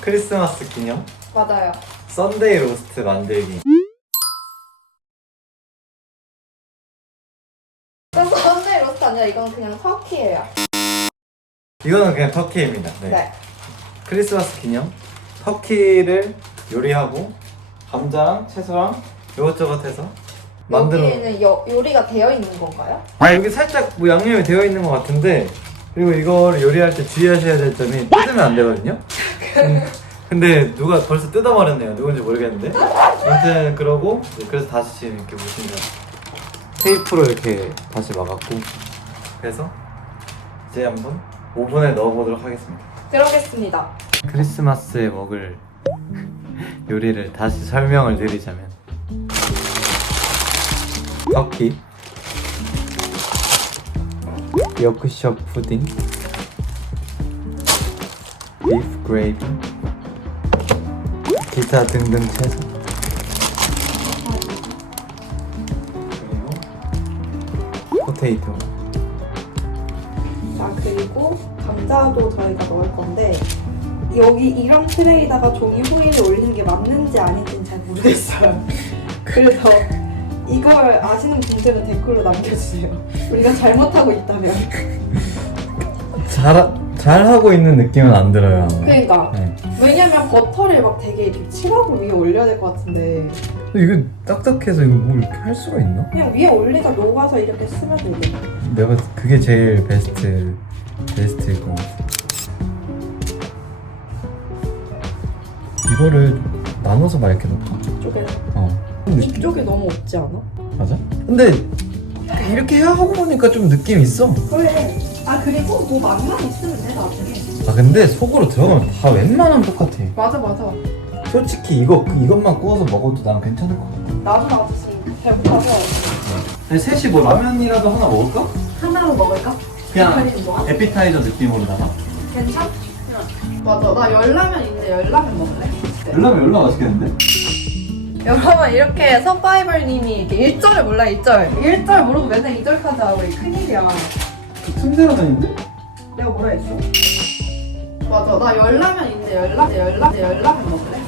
크리스마스 기념 맞아요. 썬데이 로스트 만들기. 그래서 썬데이 로스트 아니라 이건 그냥 터키예요. 이거는 그냥 터키입니다. 네. 네. 크리스마스 기념 터키를 요리하고 감자랑 채소랑 이것저것 해서 만들어. 여기에는 여, 요리가 되어 있는 건가요? 아 여기 살짝 뭐 양념이 되어 있는 것 같은데 그리고 이걸 요리할 때 주의하셔야 될 점이 뜯으면 안 되거든요. 음, 근데 누가 벌써 뜯어버렸네요. 누군지 모르겠는데. 아무튼 그러고 이제 그래서 다시 이렇게 보시면 테이프로 이렇게 다시 막았고 그래서 이제 한번 오븐에 넣어보도록 하겠습니다. 들어오겠습니다. 크리스마스에 먹을 요리를 다시 설명을 드리자면 터키 요크셔 푸딩 비프 그레이비 기타 등등 채소 그리고 포테이토 자 그리고 감자도 저희가 넣을 건데 여기 이런 트레이다가 종이 호일을 올리는 게 맞는지 아닌지는 잘 모르겠어요. 그래서 이걸 아시는 분들은 댓글로 남겨주세요. 우리가 잘못하고 있다면. 잘, 잘하고 있는 느낌은 안 들어요 아마. 그러니까 네. 왜냐면 버터를 막 되게 이렇게 칠하고 위에 올려야 될 것 같은데 근데 이거 딱딱해서 이거 뭐 이렇게 할 수가 있나? 그냥 위에 올리다 녹아서 이렇게 쓰면 되겠네. 내가 그게 제일 베스트 베스트일 것 같아. 이거를 나눠서 막 이렇게 넣고. 이쪽에 어. 이쪽에 너무 없지 않아? 맞아? 근데 이렇게 해야 하고 보니까 좀 느낌 있어. 그래. 아 그리고 뭐 맛만 있으면 돼 나중에. 아 근데 속으로 들어가면 다 웬만하면 똑같아. 맞아 맞아. 솔직히 이거 이것만 구워서 먹어도 난 괜찮을 것 같아. 나도 나도 지금 배고파서 셋이 뭐 라면이라도 하나 먹을까? 하나로 먹을까? 그냥 뭐? 에피타이저 느낌으로다가. 괜찮? 맞아 나 열라면 있는데 열라면 먹을래? 열라면 열라 맛있겠는데? 여러분 이렇게 서바이벌님이 이렇게 1절을 몰라 1절 1절 모르고 맨날 2절까지 하고 이게 큰일이야 틈새로 다니는데? 내가 뭐라 했어? 맞아 나 열라면 있는데 열라 열라 열라면 먹을래?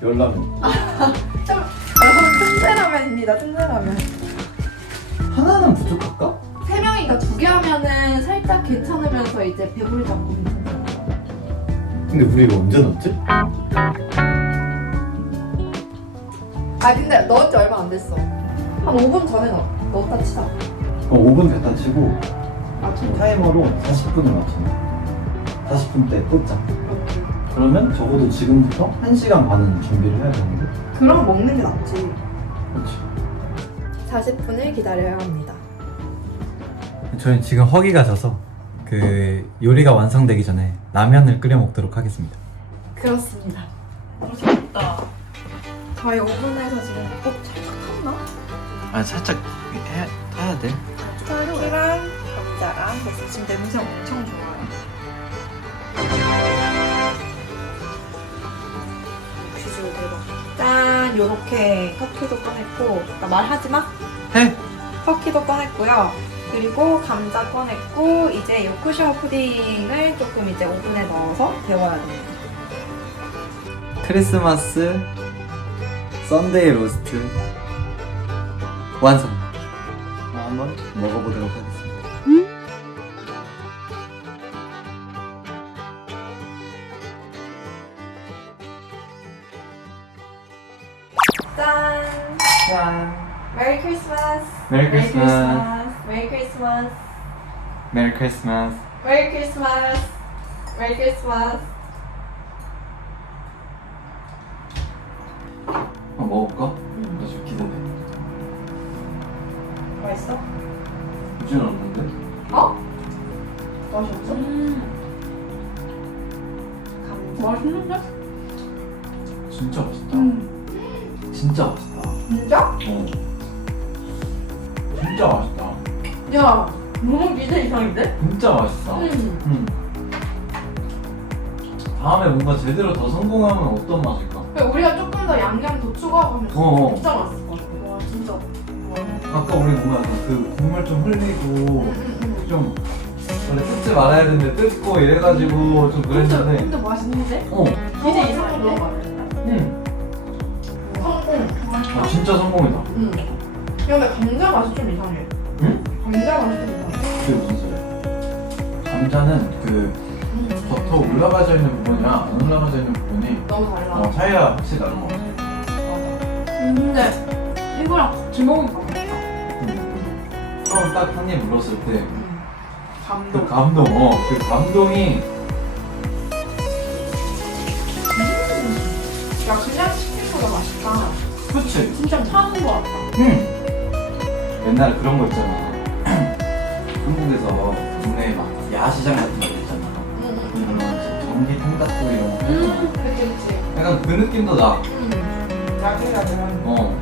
열라면. 여러분 틈새라면입니다 틈새라면 하나는 부족할까? 세 명이니까 두 개 하면은 살짝 괜찮으면서 이제 배불리 잡고 괜찮아 근데 우리 이거 언제 넣었지? 아 근데 넣은 지 얼마 안 됐어. 한 5분 전에 넣, 넣었다 치자. 그럼 5분 됐다 치고 아 타이머로 40분을 맞춰 40분 때 꽂자. 그러면 적어도 지금부터 1시간 반은 준비를 해야 되는데. 그럼 먹는 게 낫지. 그렇지. 40분을 기다려야 합니다. 저희 지금 허기가 져서 그 요리가 완성되기 전에 라면을 끓여 먹도록 하겠습니다. 그렇습니다 맛있겠다 저희 오븐에서 지금 어? 찰칵했나? 아 살짝 해, 해야 돼 터키랑 감자랑 그래서 지금 냄새 엄청 좋아요 비주얼 대박 짠 요렇게 터키도 꺼냈고 나 말하지 마 해! 터키도 꺼냈고요 그리고 감자 꺼냈고 이제 요크셔 푸딩을 조금 이제 오븐에 넣어서 데워야 돼요 크리스마스 썬데이 로스트 완성. 한번? 먹어보도록 하겠습니다. 짠. 짠. 메리 크리스마스 메리 크리스마스 메리 크리스마스 메리 크리스마스 메리 크리스마스 메리 크리스마스 한번 먹어볼까? 좀 기대돼 맛있어? 유진 없는데? 어? 맛이 없어? 감자 맛있는데? 진짜 맛있다 음 진짜 맛있다 진짜? 어 진짜 맛있다 야 너무 기대 이상인데? 진짜 맛있어 음. 음. 다음에 뭔가 제대로 더 성공하면 어떤 맛일까? 우리가 조금 더 양념 더 추가하고 하면 어. 진짜 맛있을 것 같아 와 진짜 와. 아까 우리 뭔가 그 국물 좀 흘리고. 좀 원래 뜯지 말아야 되는데 뜯고 이래가지고 좀 그랬는데 근데 맛있는데? 어 이제 이상한 거 먹어. 응. 성공. 아 진짜 성공이다 응. 근데 감자 맛이 좀 이상해. 응? 감자 맛이 좀 이상해. 그게 무슨 소리야 감자는 그 음. 겉으로 올라가져 있는 부분이랑 안 올라가져 있는 부분이 너무 달라. 어, 차이가 확실히 나는 것 같아 음, 근데 이거랑 같이 먹으니까 맛있다. 처음 딱 한 입 물었을 때 음. 그 감동. 감동, 어, 그 감동이 야 그냥 치킨보다 맛있다. 그치? 진짜 파는 거 같다. 응. 옛날에 그런 거 있잖아. 한국에서 국내에 막 야시장 같은 거 거 전기 통닭도 이런 거. 응. 팔잖아. 그치 그치. 약간 그 느낌도 나. 응. 야들야들한. 어.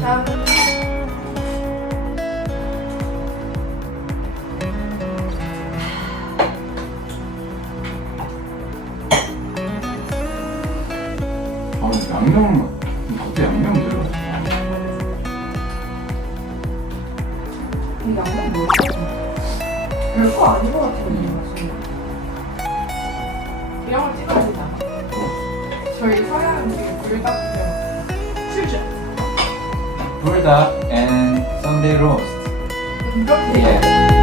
짠. 아, 양념, 갑자기 양념. 이 양념 뭐야? 별거 아닌 것 같은데 불닭 퓨전. 불닭 and Sunday roast. 이렇게 예.